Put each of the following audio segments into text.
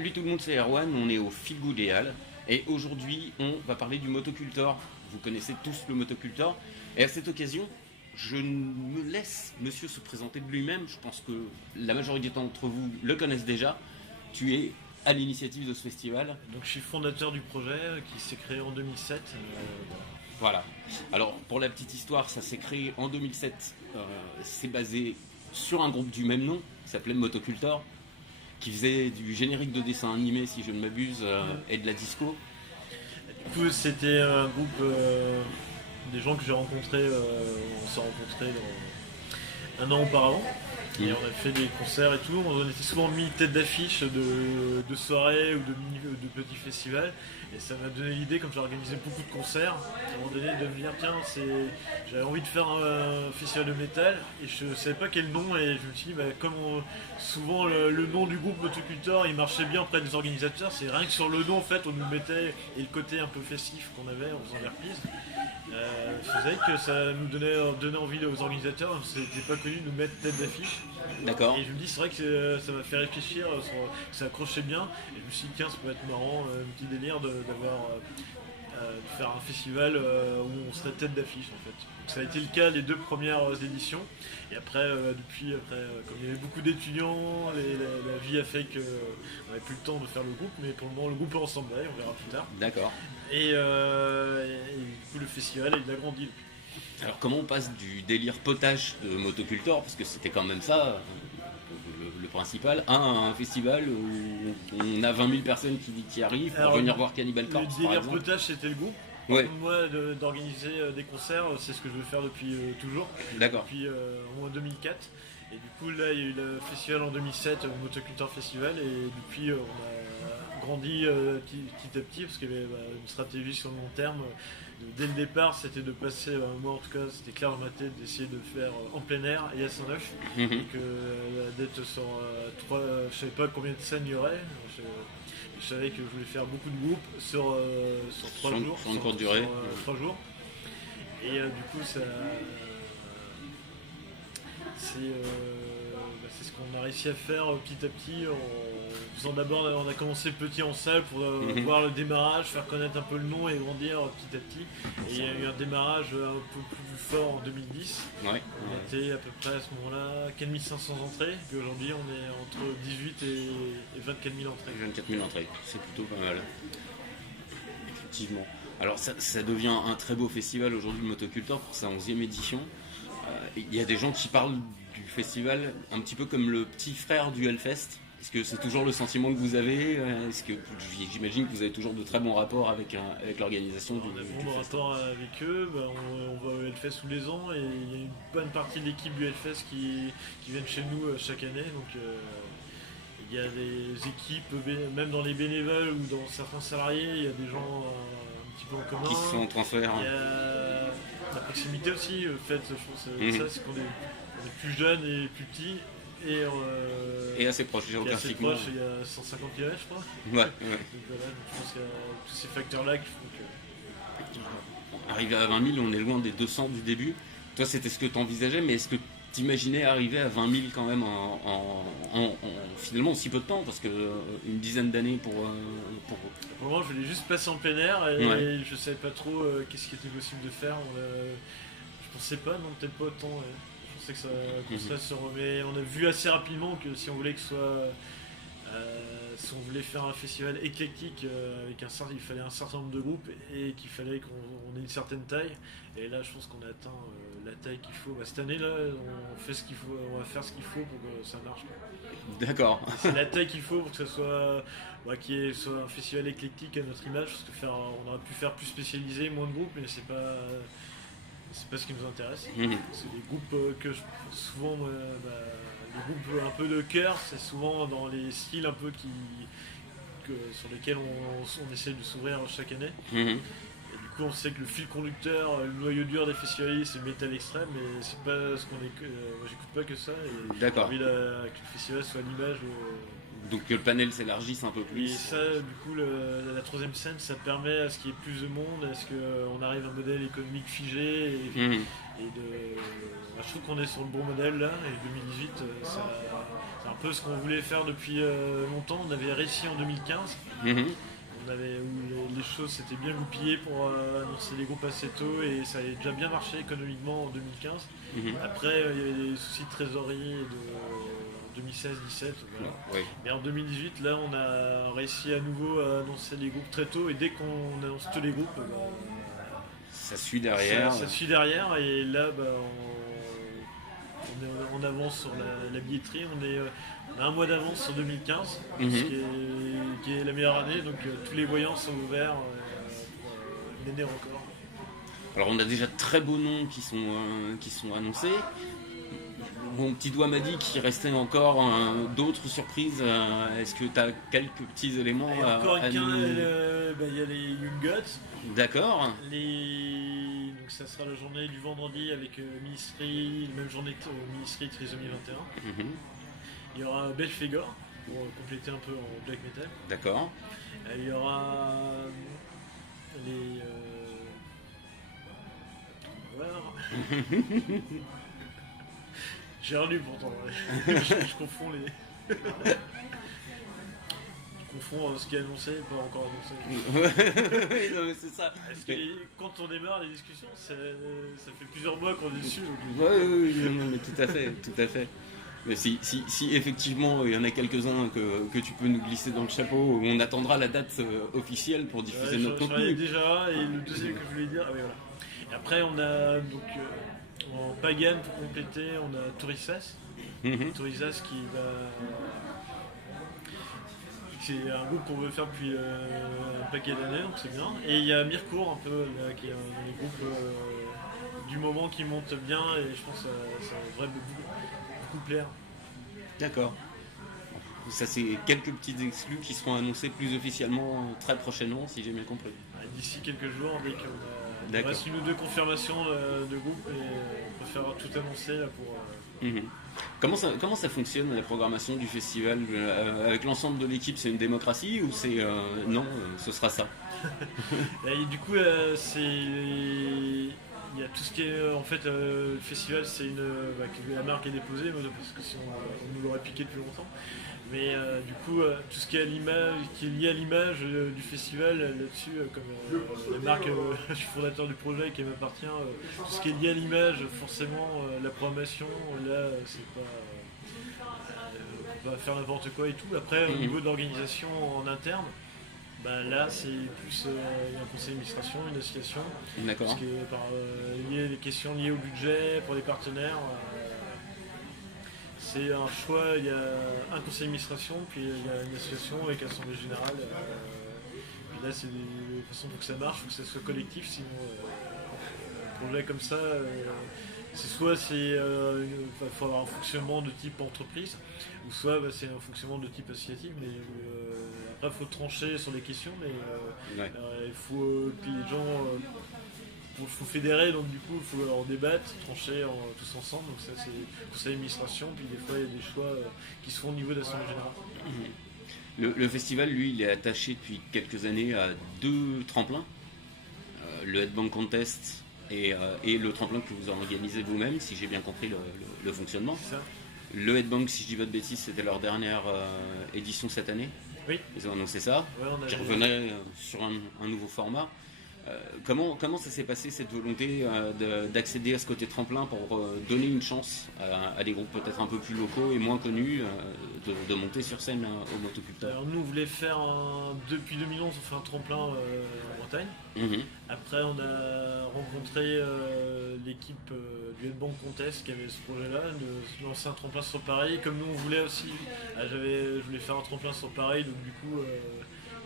Salut tout le monde, c'est Erwan, on est au Feel Good des Halles et aujourd'hui on va parler du motocultor. Vous connaissez tous le motocultor et à cette occasion je me laisse monsieur se présenter de lui-même. Je pense que la majorité d'entre vous le connaissent déjà. Tu es à l'initiative de ce festival. Donc je suis fondateur du projet qui s'est créé en 2007. Voilà. Alors pour la petite histoire, ça s'est créé en 2007. C'est basé sur un groupe du même nom qui s'appelait Motocultor, qui faisait du générique de dessin animé, si je ne m'abuse, et de la disco. Du coup, c'était un groupe des gens que j'ai rencontrés. On s'est rencontrés un an auparavant. Et on a fait des concerts et tout. On était souvent mis tête d'affiche de soirées ou de petits festivals. Et ça m'a donné l'idée, comme j'ai organisé beaucoup de concerts, à un moment donné de me dire tiens, j'avais envie de faire un festival de métal et je ne savais pas quel nom. Et je me suis dit, comme souvent le nom du groupe Motocultor il marchait bien auprès des organisateurs, c'est rien que sur le nom en fait on nous mettait, et le côté un peu festif qu'on avait en faisant des reprises. Faisait que ça nous donnait envie aux organisateurs, c'était pas connu de nous mettre tête d'affiche. D'accord. Et je me dis c'est vrai que ça m'a fait réfléchir, ça accrochait bien, et je me suis dit tiens ça peut être marrant, un petit délire de faire un festival où on serait tête d'affiche en fait. Donc ça a été le cas les deux premières éditions, et après comme il y avait beaucoup d'étudiants, la vie a fait qu'on n'avait plus le temps de faire le groupe, mais pour le moment le groupe est ensemble, on verra plus tard. D'accord. Et du coup le festival il a grandi. Alors comment on passe du délire potage de motocultor, parce que c'était quand même ça le principal, à un festival où on a 20 000 personnes qui arrivent pour venir voir Cannibal Corpse, le délire potage c'était le groupe. Ouais. Moi d'organiser des concerts, c'est ce que je veux faire depuis toujours. D'accord. Depuis au moins 2004. Et du coup là il y a eu le festival en 2007, le Motocultor Festival, et depuis on a grandi petit à petit parce qu'il y avait une stratégie sur le long terme. Dès le départ c'était de passer, moi en tout cas c'était clair dans ma tête d'essayer de faire en plein air et à Saint-Neuf. Donc d'être sur je savais pas combien de scènes il y aurait. Je savais que je voulais faire beaucoup de groupes sur 3 jours. Sur une courte durée. 3 jours. Et du coup ça... c'est ce qu'on a réussi à faire petit à petit en faisant d'abord, on a commencé petit en salle pour voir le démarrage, faire connaître un peu le nom et grandir petit à petit. Et il y a eu un démarrage un peu plus fort en 2010. Ouais. On était à peu près à ce moment-là 4500 entrées, puis aujourd'hui on est entre 18 et 24 000 entrées. 24 000 entrées, c'est plutôt pas mal. Effectivement. Alors ça devient un très beau festival aujourd'hui, le Motocultor, pour sa 11e édition. Il y a des gens qui parlent du festival un petit peu comme le petit frère du Hellfest. Est-ce que c'est toujours le sentiment que vous avez? Est-ce que j'imagine que vous avez toujours de très bons rapports avec l'organisation du festival? On a de bons rapports avec eux, on va au Hellfest tous les ans, et il y a une bonne partie de l'équipe du Hellfest qui viennent chez nous chaque année. Donc il y a des équipes, même dans les bénévoles ou dans certains salariés, il y a des gens un petit peu en commun. Qui se sont transférés. Il y a la proximité aussi, le fait, je pense, ça c'est qu'on est plus jeunes et plus petits. Et assez proche géographiquement. Il y a 150 km je crois. Ouais. Donc voilà, je pense qu'il y a tous ces facteurs-là qui font que... Arrivé à 20 000, on est loin des 200 du début. Toi, c'était ce que tu envisageais, mais est-ce que tu imaginais arriver à 20 000 quand même en finalement aussi peu de temps, parce que une dizaine d'années pour le moment, je voulais juste passer en plein air et je savais pas trop qu'est-ce qui était possible de faire. Je pensais pas, non, peut-être pas autant. Je pensais que ça se remet. On a vu assez rapidement que si on voulait que ce soit, si on voulait faire un festival éclectique il fallait un certain nombre de groupes et qu'il fallait qu'on ait une certaine taille. Et là, je pense qu'on a atteint la taille qu'il faut. Cette année-là, on fait ce qu'il faut, on va faire ce qu'il faut pour que ça marche. D'accord. C'est la taille qu'il faut pour que ça soit, soit un festival éclectique à notre image. Parce que on aurait pu faire plus spécialisé, moins de groupes, mais c'est pas ce qui nous intéresse. C'est des groupes que souvent, les groupes un peu de cœur, c'est souvent dans les styles un peu sur lesquels on essaie de s'ouvrir chaque année. Et du coup, on sait que le fil conducteur, le noyau dur des festivals, c'est le métal extrême, mais c'est pas ce qu'on est. Moi, j'écoute pas que ça. Et d'accord. J'ai envie que le festival soit l'image. Donc que le panel s'élargisse un peu plus. Et ça, du coup, la troisième scène, ça permet à ce qu'il y ait plus de monde, à ce qu'on arrive à un modèle économique figé. Je trouve qu'on est sur le bon modèle là, et 2018, C'est un peu ce qu'on voulait faire depuis longtemps. On avait réussi en 2015. Mhm. Où les choses s'étaient bien goupillées pour annoncer les groupes assez tôt et ça avait déjà bien marché économiquement en 2015. Mhm. Après, il y avait des soucis de trésorerie de 2016-17. Voilà. Ouais. Et en 2018, là, on a réussi à nouveau à annoncer les groupes très tôt et dès qu'on annonce tous les groupes, Ça suit derrière. ça suit derrière et là, on est en avance sur la billetterie. On a un mois d'avance sur 2015, Mhm. qui est la meilleure année, donc tous les voyants sont ouverts pour une année record. Alors on a déjà de très beaux noms qui sont annoncés. Mon petit doigt m'a dit qu'il restait encore d'autres surprises. Est-ce que tu as quelques petits éléments Et encore à il y nous... a les Young Guts. D'accord. Donc ça sera la journée du vendredi avec Ministry, la même journée que Ministry Trisomie 21. Mhm. Il y aura Belphégor pour compléter un peu en black metal. D'accord. Il y aura les. Voilà. J'ai relu pourtant. je confonds les. Je confonds ce qui est annoncé et pas encore annoncé. Oui, non, mais c'est ça. Parce que quand on démarre les discussions, ça fait plusieurs mois qu'on est dessus. Oui, non, mais tout à fait, tout à fait. Mais si effectivement il y en a quelques-uns que tu peux nous glisser dans le chapeau, on attendra la date officielle pour diffuser notre J'en ai contenu. déjà, et le deuxième que je voulais dire, voilà. Et après on a donc en pagan pour compléter, on a Tourisas. Mhm. Tourisas qui va. C'est un groupe qu'on veut faire depuis un paquet d'années, donc c'est bien. Et il y a Mircourt un peu, là, qui est dans les groupes du moment qui monte bien, et je pense que ça devrait beaucoup plaire. D'accord. Ça c'est quelques petites exclus qui seront annoncés plus officiellement très prochainement, si j'ai bien compris. D'ici quelques jours, dès qu'on a il D'accord. reste une ou deux confirmations de groupe, et on peut faire tout annoncer là pour. Mhm. Comment ça fonctionne la programmation du festival avec l'ensemble de l'équipe, c'est une démocratie ou c'est non, ce sera ça. Et du coup, il y a tout ce qui est en fait le festival, c'est que la marque est déposée parce que sinon on nous l'aurait piqué depuis longtemps. Mais du coup, tout ce qui est qui est lié à l'image du festival là-dessus, comme la marque, je suis fondateur du projet qui m'appartient, tout ce qui est lié à l'image, forcément la programmation, là c'est pas, on va faire n'importe quoi et tout. Après, au niveau de l'organisation en interne. Là, c'est plus un conseil d'administration, une association. D'accord. Parce que les questions liées au budget pour les partenaires, c'est un choix. Il y a un conseil d'administration, puis il y a une association avec l'assemblée générale. Puis là, c'est de toute façon pour que ça marche, il faut que ça soit collectif, sinon un projet comme ça. Il faut avoir un fonctionnement de type entreprise, ou soit c'est un fonctionnement de type associatif, mais après il faut trancher sur les questions, mais il faut que les gens, il faut fédérer, donc du coup il faut en débattre, trancher tous ensemble, donc ça c'est le conseil d'administration, puis des fois il y a des choix qui se font au niveau de l'assemblée générale. Le festival, lui, il est attaché depuis quelques années à deux tremplins, le Headbang Contest et le tremplin que vous organisez vous-même, si j'ai bien compris le fonctionnement. C'est ça. Le Headbang, si je dis pas de bêtises, c'était leur dernière édition cette année. Oui. Ils ont annoncé ça. Ouais, Qui revenait sur un nouveau format. Comment ça s'est passé cette volonté d'accéder à ce côté tremplin pour donner une chance à des groupes peut-être un peu plus locaux et moins connus de monter sur scène au Motoculteur? Alors nous on voulait faire depuis 2011 on fait un tremplin en Bretagne. Mhm. Après on a rencontré l'équipe du Headbang Contest qui avait ce projet-là de lancer un tremplin sur Paris. Comme nous on voulait aussi, je voulais faire un tremplin sur Paris, donc du coup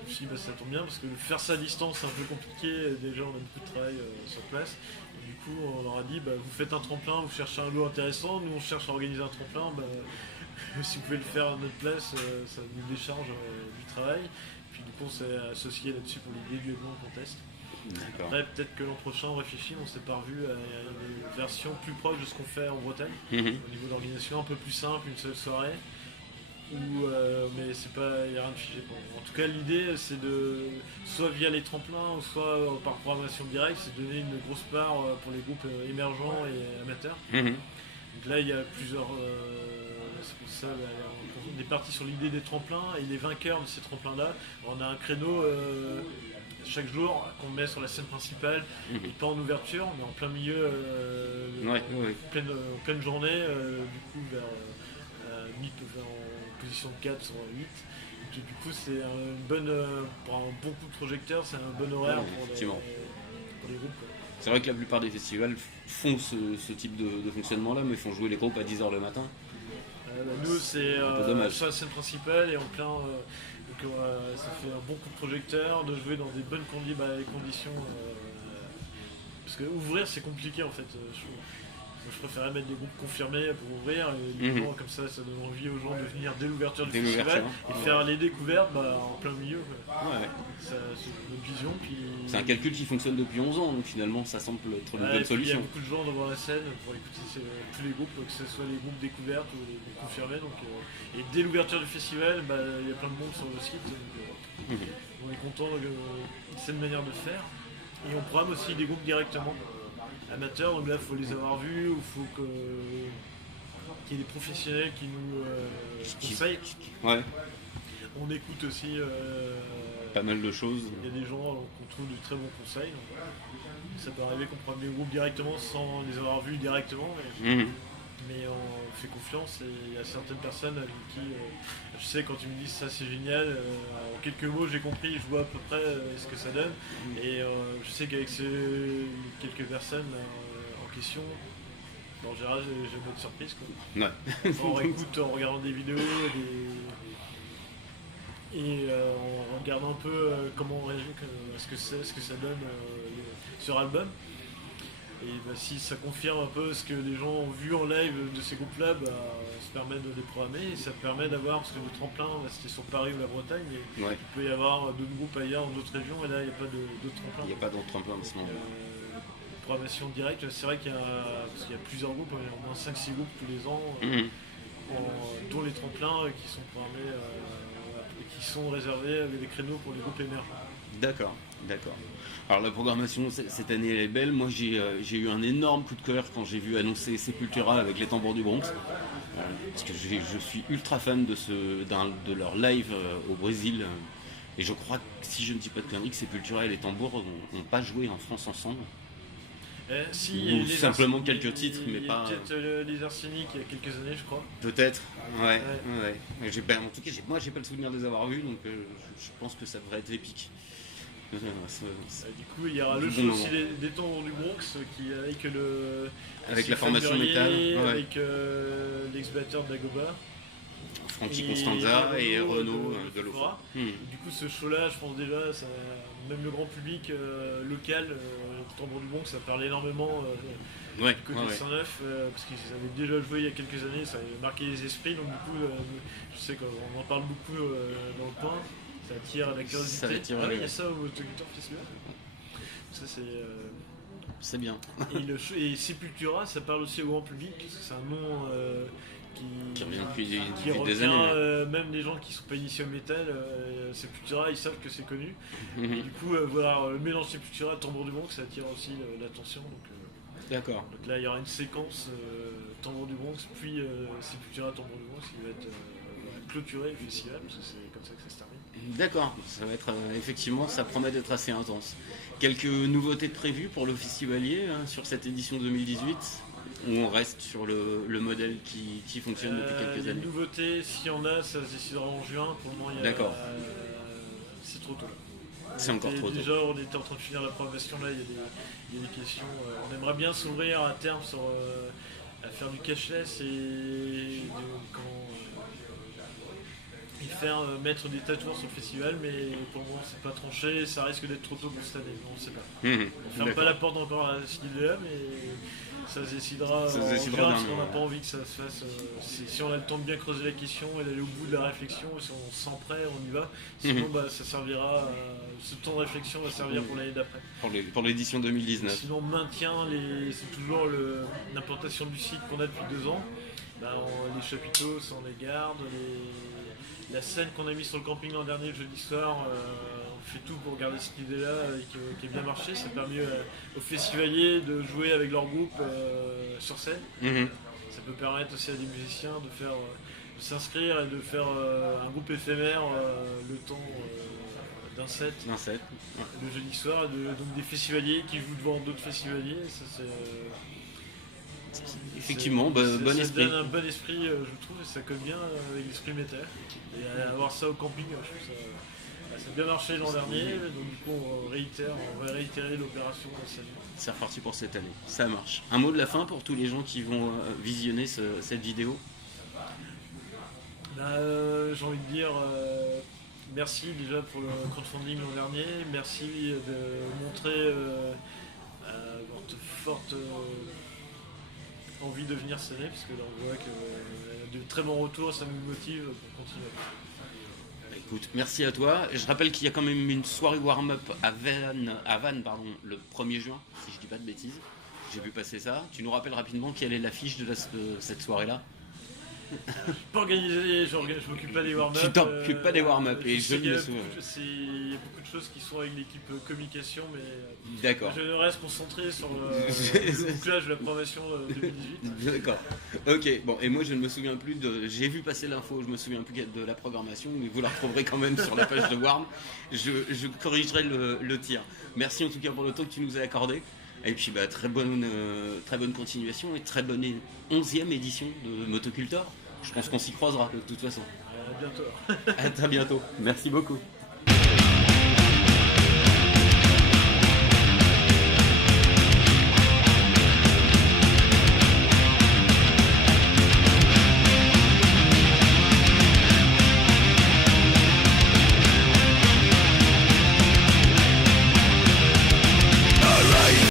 je me suis dit ça tombe bien parce que faire ça à distance c'est un peu compliqué, déjà on a beaucoup de travail sur place. Et du coup on leur a dit vous faites un tremplin, vous cherchez un lot intéressant, nous on cherche à organiser un tremplin, si vous pouvez le faire à notre place, ça nous décharge du travail. Puis du coup on s'est associé là-dessus pour l'idée du Headbang Contest. D'accord. Après peut-être que l'an prochain on réfléchit, on s'est pas revu à une version plus proche de ce qu'on fait en Bretagne, Mhm. au niveau d'organisation un peu plus simple, une seule soirée. Mais c'est pas, il n'y a rien de figé pour moi. En tout cas l'idée c'est de, soit via les tremplins, soit par programmation directe, c'est de donner une grosse part pour les groupes émergents et amateurs. Mhm. Donc là il y a plusieurs c'est pour ça, on est parti sur l'idée des tremplins et les vainqueurs de ces tremplins-là. On a un créneau chaque jour qu'on met sur la scène principale, pas en ouverture, mais en plein milieu, en pleine journée, du coup en position de 4 sur 8. Du coup, c'est pour un bon coup de projecteur, c'est un bon horaire pour les groupes. C'est vrai que la plupart des festivals font ce type de fonctionnement-là, mais font jouer les groupes à 10h le matin. Nous, c'est sur la scène principale et en plein. Ça fait un bon coup de projecteur de jouer dans des bonnes conditions. Parce que ouvrir, c'est compliqué en fait. Je préférais mettre des groupes confirmés pour ouvrir et des gens comme ça donne envie aux gens de venir dès l'ouverture du festival et faire les découvertes en plein milieu. Ouais. C'est notre vision. Puis... C'est un calcul qui fonctionne depuis 11 ans, donc finalement ça semble être une bonne solution. Il y a beaucoup de gens devant la scène pour écouter tous les groupes, que ce soit les groupes découvertes ou les groupes confirmés. Donc, et dès l'ouverture du festival, il y a plein de monde sur le site. Donc, on est content de cette manière de faire. Et on programme aussi des groupes directement. Amateurs, donc là il faut les avoir vus, ou il faut qu'il y ait des professionnels qui nous conseillent. Ouais. On écoute aussi pas mal de choses. Il y a des gens qu'on trouve de très bons conseils. Donc, ça peut arriver qu'on prenne des groupes directement sans les avoir vus directement, mais on fait confiance et il y a certaines personnes avec qui je sais quand ils me disent ça c'est génial, en quelques mots j'ai compris, je vois à peu près ce que ça donne et je sais qu'avec ces quelques personnes en question, en général j'ai une bonne surprise quoi. Ouais. On réécoute en regardant des vidéos et on regarde un peu comment on réagit, ce que ça donne sur album. Et si ça confirme un peu ce que les gens ont vu en live de ces groupes-là, ça permet de les programmer et ça permet d'avoir, parce que le tremplin, c'était sur Paris ou la Bretagne, mais il peut y avoir d'autres groupes ailleurs, dans d'autres régions, et là il n'y a pas d'autres tremplins. Il n'y a pas d'autres tremplins en ce moment. Programmation directe, c'est vrai parce qu'il y a plusieurs groupes, il y a au moins 5-6 groupes tous les ans, dont les tremplins qui sont programmés et qui sont réservés avec des créneaux pour les groupes émergents. D'accord. Alors la programmation cette année elle est belle. Moi j'ai eu un énorme coup de cœur quand j'ai vu annoncer Sepultura avec les Tambours du Bronx. Parce que je suis ultra fan de leur live au Brésil. Et je crois que si je ne dis pas de conneries, que Sepultura et les Tambours n'ont pas joué en France ensemble. Ou simplement quelques titres, mais pas. Peut-être les Arsenic il y a quelques années, je crois. Peut-être, ouais. En tout cas, moi j'ai pas le souvenir de les avoir vus, donc je pense que ça devrait être épique. Du coup, il y aura le show aussi des Tambours du Bronx avec la formation métal, avec l'ex-batteur d'Agoba. Frankie Constanza et Renaud de l'Ofra. Du coup, ce show-là, je pense déjà, même le grand public local, Tambour du Bronx, ça parle énormément du côté Saint-Neuf, parce qu'ils avaient déjà joué il y a quelques années, ça avait marqué les esprits, donc du coup, je sais qu'on en parle beaucoup dans le coin, ça attire la curiosité. Il y a ça au Motocultor Festival. Ça, c'est bien. Et Sepultura, ça parle aussi au grand public, parce que c'est un nom qui revient depuis retient, des années. même les gens qui ne sont pas initiés au métal, Sepultura, ils savent que c'est connu. Et du coup, voir le mélange Sepultura, Tambour du Bronx, ça attire aussi l'attention. D'accord. Donc là, il y aura une séquence Tambour du Bronx, puis Sepultura, Tambour du Bronx, qui va être clôturé le festival, parce que c'est comme ça que ça se termine. D'accord, ça va être effectivement, ça promet d'être assez intense. Quelques nouveautés prévues pour le festivalier sur cette édition 2018, où on reste sur le modèle qui fonctionne depuis quelques années. Les nouveautés, s'il y en a, ça se décidera en juin. Pour le moment, D'accord. C'est trop tôt. C'est encore trop tôt. Déjà, on était en train de finir la programmation là. Il y a des questions. On aimerait bien s'ouvrir à terme à faire du cashless et mettre des tatoueurs sur le festival, mais pour le moment c'est pas tranché, ça risque d'être trop tôt pour cette année, on ne sait pas. On ferme pas la porte encore à cette idée-là, mais ça se décidera parce qu'on n'a pas envie que ça se fasse. Si on a le temps de bien creuser la question et d'aller au bout de la réflexion, si on se sent prêt, on y va. Sinon ça servira, ce temps de réflexion va servir pour l'année d'après. Pour l'édition 2019. Sinon on maintient, c'est toujours l'implantation du site qu'on a depuis 2 ans. Les chapiteaux, on les garde, la scène qu'on a mise sur le camping l'an dernier, le jeudi soir, on fait tout pour garder cette idée-là qui a bien marché. Ça permet aux festivaliers de jouer avec leur groupe sur scène. Ça peut permettre aussi à des musiciens de faire s'inscrire et de faire un groupe éphémère le temps d'un set Un set. Ouais. le jeudi soir, donc des festivaliers qui jouent devant d'autres festivaliers. Ça, Effectivement, ça bon esprit. donne un bon esprit, je trouve, et ça colle bien avec l'esprit métal. Et avoir ça au camping, je trouve ça a bien marché l'an dernier, donc du coup on va réitérer l'opération cette année. C'est reparti pour cette année. Ça marche. Un mot de la fin pour tous les gens qui vont visionner cette vidéo. J'ai envie de dire merci déjà pour le crowdfunding l'an dernier, merci de montrer votre forte envie de venir cette année, parce que là on voit qu'il y a de très bons retours, ça nous motive pour continuer. Écoute, merci à toi. Je rappelle qu'il y a quand même une soirée warm-up à Vannes, le 1er juin, si je dis pas de bêtises. J'ai vu passer ça. Tu nous rappelles rapidement quelle est l'affiche de cette soirée-là? Je suis pas organisé, je m'occupe pas des warm-up. Tu t'occupes pas des warm-up, et je il y me a souviens. il y a beaucoup de choses qui sont avec l'équipe communication, mais D'accord. je reste concentré sur le bouclage de la promotion 2018. D'accord. Ok, bon, et moi je ne me souviens plus de. J'ai vu passer l'info, je me souviens plus de la programmation, mais vous la retrouverez quand même sur la page de Warm. Je corrigerai le tir. Merci en tout cas pour le temps que tu nous as accordé. Et puis très bonne continuation et très bonne 11e édition de Motocultor. Je pense qu'on s'y croisera de toute façon. À bientôt. À très bientôt. Merci beaucoup.